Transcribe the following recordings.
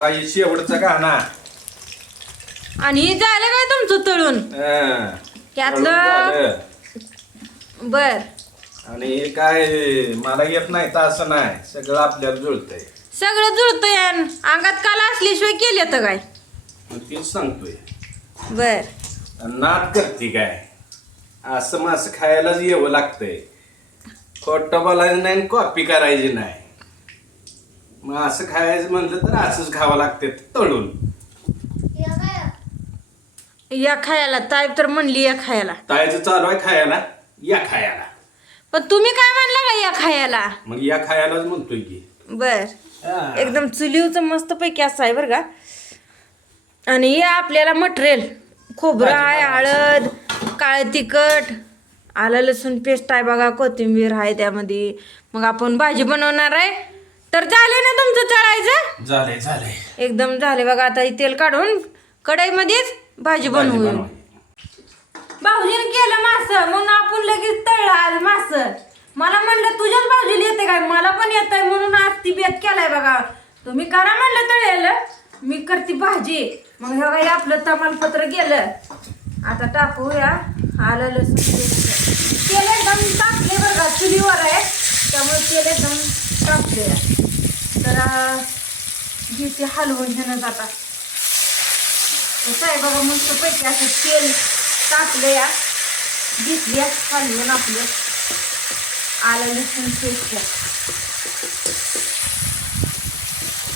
काही शेवटचा गाणा आणि झालं काय तुमचं तळून? हं. त्यातलं- झालं. बर. आणि हे काय मला येत नाही तर असं नाही. सगळं आपल्याला जुळतंय. सगळं जुळतंय अन अंगात काल असल्याशिवाय केलं तर काय? मग तेच सांगतोय. बर. आणि नाद करते काय? असं मासं खायलाच यावं लागतंय. खोटं बोलायचं नाही कॉपी करायची नाही. मग असं खायचं म्हणलं तर असंच खावं लागते तळून. या खायला ताई तर म्हणली या खायला. तायचं चालू आहे खायला या खायला. पण तुम्ही काय म्हणला का या खायला? मग या खायलाच म्हणतोय की. बर. हा. एकदम चुलीवचं मस्त पैकी असं आहे बरं का. आणि हे आपल्याला मटेरियल खोबरं आहे हळद काळ तिखट आलं लसूण पेस्ट आहे बघा कोथिंबीर आहे त्यामध्ये. मग आपण भाजी बनवणार आहे. तर झाले ना तुमचं तळायचं झालंय झालंय एकदम झाले बघा आता हे तेल काढून कढईमध्येच भाजी भाजी बनवू. भाऊजीने केलं मास म्हणून आपण लगेच तळलं आज मास. मला म्हणलं तुझ्याच भाऊजीला येते काय? मला पण येत आहे म्हणून आज ती बेत केलाय बघा. तुम्ही करा म्हणलं तळेल. मी करते भाजी. मग हे बघा हे आपलं तमालपत्र गेलं. आता टाकूया. आलं लसूण पेस्ट. तेल एकदम टाकले बरं का. चुलीवर आहे. तेल एकदम टाकले तर अं, घेते हलवून घेणं जातात कसं आहे मस्त पैकी असं तेल टाकलं या घेतली हलवून आपलं. आलं लसूण पेस्ट.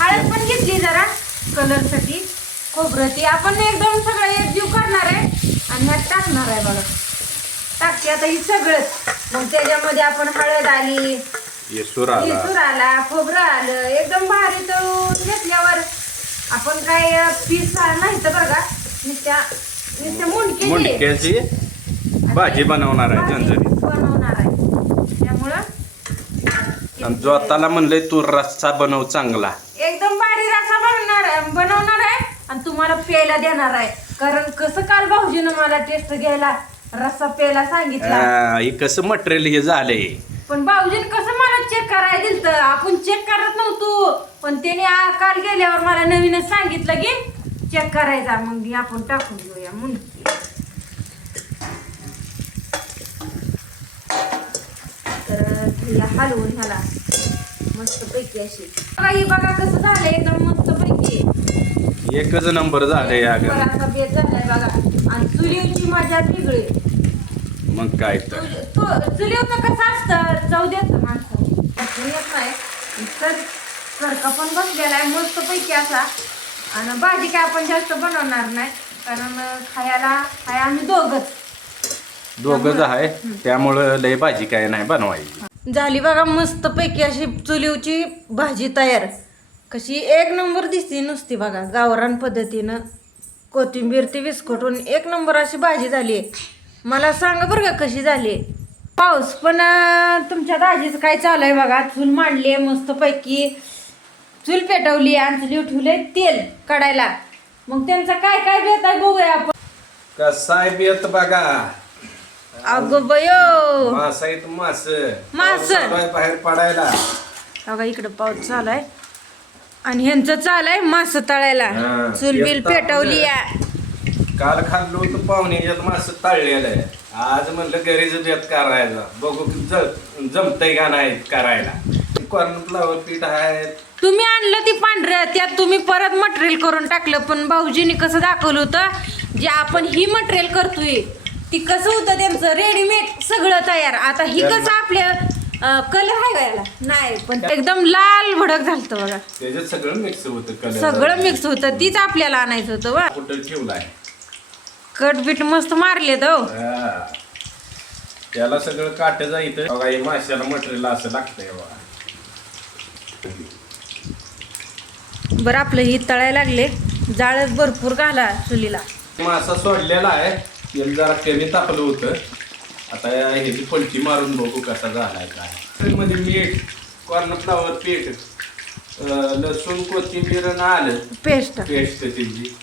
हळद पण घेतली जरा कलरसाठी. खोबरं ती आपण एकदम सगळं एकजीव करणार आहे. आणि ह्यात टाकणार आहे बघा. टाकते आता ही सगळंच. मग त्याच्यामध्ये आपण हळद आली येसूर आला इसूर आला खोबरं आलं एकदम भारी तळून घेतल्यावर आपण काय पीस नाही तर बघा नुसत्या नुसत्या मुंडके मुंडक्याची भाजी बनवणार आहे झणझणीत बनवणार आहे. त्यामुळं आणि जो आताला म्हणलंय तू रस्सा बनव चांगला. एकदम भारी रसा बनवणार बनवणार आहे आणि तुम्हाला प्यायला देणार आहे. कारण कसं काल भाऊजीनं मला टेस्ट घ्यायला रस्सा प्यायला सांगितला. हे कसं मटेरियल हे झालंय. पण भाऊजीने कसं चेक करायला दिलं तर आपण चेक करत नव्हतो. पण त्याने आ- काल गेल्यावर मला नवीनच सांगितलं की चेक करायचा. मग आपण टाकून घेऊया म्हणून. तर हिला हलवून ह्याला मस्त पैकी अशी. बघा ही बघा कसं झालंय. एकदम मस्त पैकी एकच नंबर झालंय झालाय बघा. आणि चुलीवची मजा वेगळी. मग काय तर. चुलीवचं कसं असतं? देत माणसं. येत नाही. तर सरका पण बसलेला आहे मस्त पैकी असा. आणि भाजी काय आपण जास्त बनवणार नाही कारण खायला खाय आम्ही दोघच. दोघच आहे त्यामुळं लय भाजी काय नाही बनवायची. झाली बघा मस्त पैकी अशी चुलीवची भाजी तयार. कशी एक नंबर दिसते नुसती बघा गावरान पद्धतीनं. कोथिंबीर ती विस्कटून एक नंबर अशी भाजी झाली. मला सांगा बरं का कशी झाली? पाऊस पण तुमच्या दाजीचं काय चालू आहे बघा? चूल मांडली मस्त पैकी चूल पेटवली आणि चुली ठेवले तेल काढायला. मग त्यांचा काय काय बेत आहे बघूया आपण. कसा आहे बेत बघा? अगं बयो. मास आहेत मास. मास. आहे बाहेर पडायला. बघा इकडं पाऊस चालू आहे. आणि ह्यांचं चालू आहे मास तळायला. चूल बिल पेटवली काल खाल्लो होतं पाहुण्याच्यात मास तळलेलं आहे. आज म्हणलं घरीच बेत करायचा बघू की ज- जमतंय का नाही करायला. कॉर्नफ्लावर पीठ आहे तुम्ही आणलं ती पांढरं त्यात तुम्ही परत मटेरियल करून टाकलं. पण भाऊजीने कसं दाखवलं होतं जे आपण ही मटेरियल करतोय ती कसं होतं त्यांचं रेडीमेड सगळं तयार. आता ही कसं आपल्या कलर आहे का याला? नाही पण एकदम लाल भडक झालतं बघा. त्याच्यात सगळं मिक्स होतं कलर सगळं मिक्स होतं तीच आपल्याला आणायचं होतं कुठं ठेवलाय? कट बीट मस्त मारले तो हा. त्याला सगळं काट जायचं बघा हे माशाला मटेरियल असं लागतंय बघा. बरं आपलं ही तळायला लागले. जाळच भरपूर घाला चुलीला. मासा सोडलेला आहे. जरा कमी तापलं होतं. आता ह्याची पलटी मारून बघू कसा झालाय काय. मध्ये मीठ कॉर्नफ्लावर पीठ अं, लसूण कोथिंबीर आणि आलं. पेस्ट. पेस्ट त्याची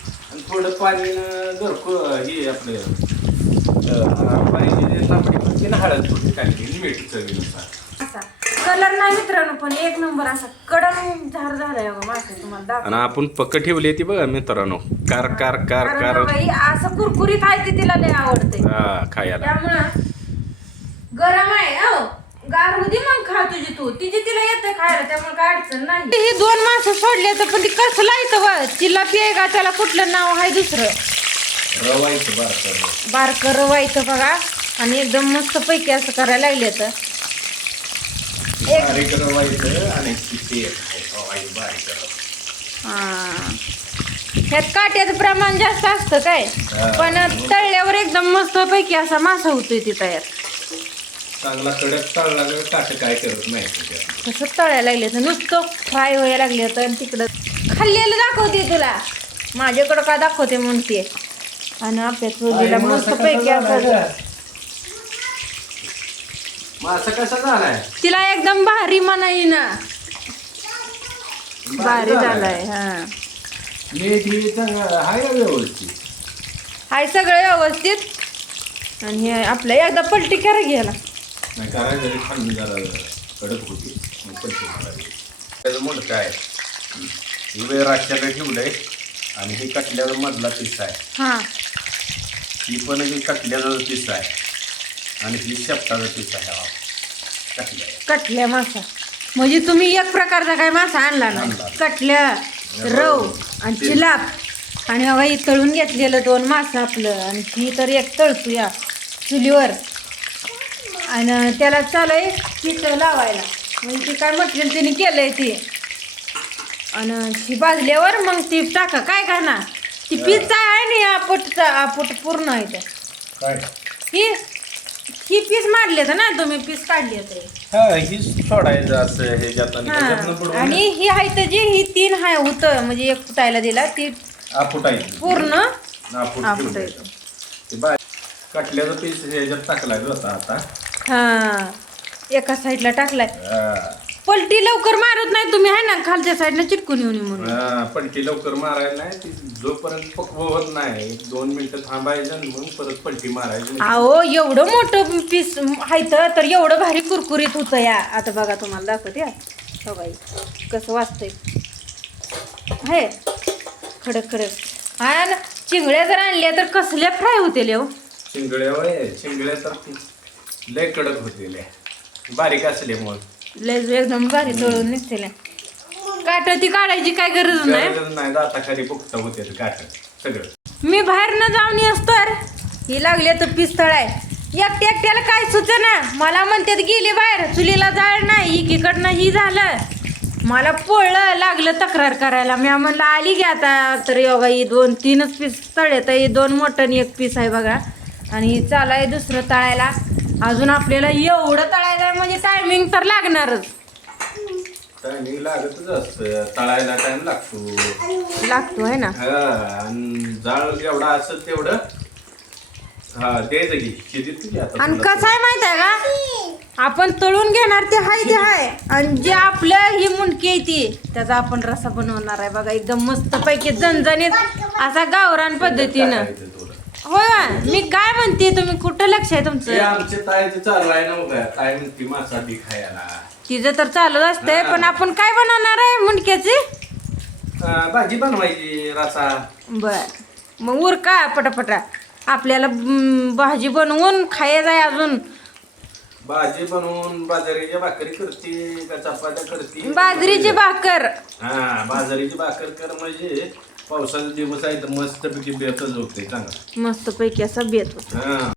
थोडं पाणी धरको हे आपलं अं, पाहिजे तांबडी पत्ती हळद थोडी टाकली मीठ चवीनुसार असा. कलर नाही मित्रांनो पण एक नंबर असा. कडम झार झालाय बघा मासे तुम्हाला दाखव आणि आपण पक्क ठेवली ती बघा मित्रांनो. कार कार कार कार. बाई असं कुरकुरीत आहे ते तिला लय आवडते. हा खायला. त्यामुळं गरम आहे हो गार होती मग खा तुझी तू? तिची तिला येते खायला त्यामुळे काय अडचण नाही. ही दोन मासं सोडले तर पण ती कसं लायचं बा तिला पिये का? त्याला कुठलं नाव आहे दुसरं? रवायचं बरं बारकं रवायचं बघा. आणि एकदम मस्त पैकी असं करायला लागले तर एक रवायचं आणि. हा. ह्यात काट्याचं प्रमाण जास्त असतं काय? हा. पण तळल्यावर एकदम मस्त पैकी असा मासा होतोय ती तयार. चांगला कडक तळला तर काट काय करत नाही. तसं तळायला लागले तर नुसतं फ्राय व्हायला लागले तर आणि तिकडं खाल्लेलं दाखवते तुला. माझ्याकडं काय दाखवते म्हणते. आणि आपल्या चोलीला मस्त पैकी असं कसा झालाय? तिला एकदम भारी म्हणाई ना भारी झालाय. हा. ही का हाय सगळं व्यवस्थित. आणि हे आपल्या एकदा पलटी करा घ्यायला. नाही तरी थंडी जरा. कडक होती. मग पैसे मारायचे. त्याचं मोठं काय? ही वेळ ठेवलंय आणि हे कटल्यावर मधला पीस आहे. हा. ही पण ही कटल्याचा पीस आहे. आणि ही शेपटाचा पीस आहे. हा. कटल्या. कटल्या मासा. म्हणजे तुम्ही एक प्रकारचा काय मासा आणला ना आणला. कटल्या रव आणि चिलाप. आणि बघा ही तळून घेतलेलं दोन मासं आपलं. आणि ही तर एक तळतो या चुलीवर. आणि त्याला चालय पीठ लावायला. म्हणजे ते काय म्हटलं त्याने केलंय ते. आणि ही भाजल्यावर मग ती टाका. काय का ना ती पीच आहे ना आपटचा आपट पूर्ण आहे काय? ही ही पीस मारले ना तुम्ही पीस काढले ते हा सोडायचं असं ह्याच्यात आणि हा. आणि ही आहे त्याची ही तीन हाय होतं म्हणजे एक फुटायला दिला ती आपुटायचं पूर्ण आपूट. ते बाय कटल्याचा पीस ह्याच्यात टाकलाय होता आता. हा. एका साईडला टाकलाय. हा. पलटी लवकर मारत नाही तुम्ही आहे ना खालच्या साईडला चिटकून येऊन म्हणून. हा, पलटी लवकर मारायला नाही ती जोपर्यंत पक्व होत नाही एक दोन मिनिटं थांबायचं आणि मग परत पलटी मारायची. अहो एवढं मोठं पीस आहे तर एवढं भारी कुरकुरीत होतं या. आता बघा तुम्हाला दाखवते या. हे. कसं वाचतंय आहे खडक खडक. हा ना चिंगड्या जर आणल्या तर कसल्या फ्राय होतील हो? शिंगड्या वय शिंगड्या तर लय कडक होते बारीक असल्यामुळे लय एकदम भारी तळून निघतील. काट ती काढायची काय गरज नाही. गरज नाही दाताखाली बुकता होते काट सगळं. मी बाहेर न जाऊन येस तर ही लागले तर पिस्तळ आहे. एकट्या एकट्याला काय सुचना? मला म्हणतात गेले बाहेर चुलीला जाळ नाही एकीकडनं ही झालं. मला पोळलं लागलं तक्रार करायला. मी म्हणलं आली घ्या आता तर योगा ही दोन तीनच पीस तळेत ही दोन मोठं एक पीस आहे बघा. आणि ही चालाय दुसरं तळायला. अजून आपल्याला एवढं तळायला म्हणजे टायमिंग तर लागणारच. टायमिंग लागतच असतं. तळायला टाइम लागतो. लागतो आहे ना? हा आणि जाळ जेवढा असेल तेवढं. हा द्यायचं की किती तुझी आता आणि? कसं आहे माहीत आहे का? आपण तळून घेणार ते हाय ते हाय. आणि जे आपलं ही मुंडकी आहे ती त्याचा आपण रसा बनवणार आहे. बघा एकदम मस्त पैकी झणझणीत असा गावरान पद्धतीनं. होय. मी काय म्हणते तुम्ही कुठं लक्ष आहे ते तुमचं आमचे ताईचं चालू आहे ना बघा ताई म्हणती मासाठी खायला. तिचं तर चालूच असतंय पण आपण काय बनवणार आहे मुंडक्याची? हा, भाजी बनवायची रसा. बर. मग उर का पटापटा. आपल्याला हम्म, भाजी बनवून खायचं आहे अजून. भाजी बनवून बाजरीच्या भाकरी करते का चपात्या करते? बाजरीची भाकर. हा बाजरीची भाकर कर म्हणजे पावसाचे दिवस आहे तर मस्त पैकी बेतच होते चांगला. मस्त पैकी असं बेत होतं. हा.